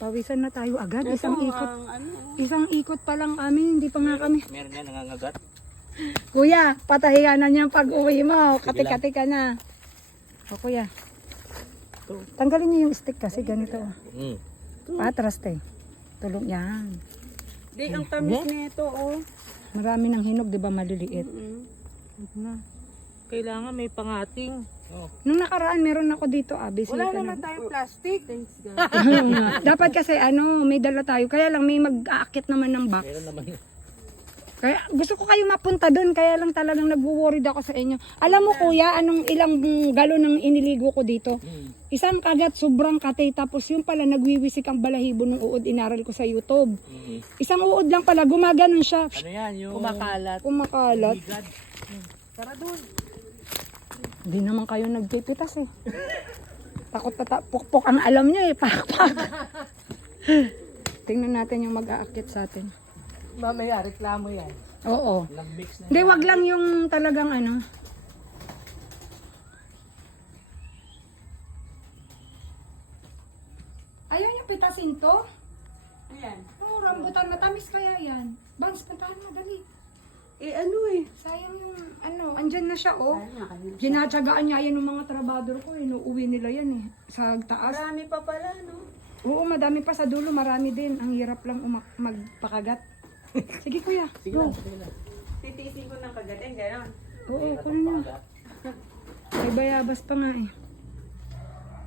Pawisan na tayo agad. Isang Ito, ikot. ang Isang ikot pa lang kami. Hindi pa nga kami. Meron na nangangagat. Kuya, patahiya na niya pag uwi mo. Kati-kati ka na. O kuya. Tanggalin niyo yung stick kasi ganito. Patras te. Tulong yan. Di, ang tamis nito, oh. Marami ng hinog, di ba maliliit? Kailangan may pangating. Nung nakaraan, meron ako dito, bisita Wala na. naman tayong plastic. Thanks, God. Dapat kasi may dala tayo. Kaya lang may mag-aakit naman ng box. Meron naman. Kaya gusto ko kayo mapunta doon. Kaya lang talagang nagwo-worried ako sa inyo. Alam mo kuya, anong ilang galon ng iniligo ko dito? Isang kagat, sobrang katay. Tapos yun pala, nagwiwisik ang balahibo ng uod. Inaral ko sa YouTube. Isang uod lang pala, gumaganon siya. Ano yan? Yung Kumakalat. Kumakalat. higad. Tara dun. Hindi naman kayo nagpipitas eh. Takot na pukpok ang alam nyo eh. Pakpak. Tingnan natin yung mag-aakit sa atin. Mamaya, reklamo yan. Oo. Nag-mix na. Hindi, wag lang yung talagang ano. Ayaw yung pitasin to? Ayan. Oh, rambutan matamis kaya yan. Bangs, puntahan mo, dali. Eh, ano eh. Sayang yung ano, andyan na siya oh. Ayun, nakanya. Ginatsagaan niya yan ng mga trabador ko eh. Uuwi nila yan eh. Sa taas. Marami pa pala, no? Oo, madami pa sa dulo. Marami din. Ang hirap lang magpakagat. Sige kuya. Sige Go. lang, sige lang. Titiisin ko ng kagatin, gano'n. Oo, kunin niyo. May bayabas pa nga eh.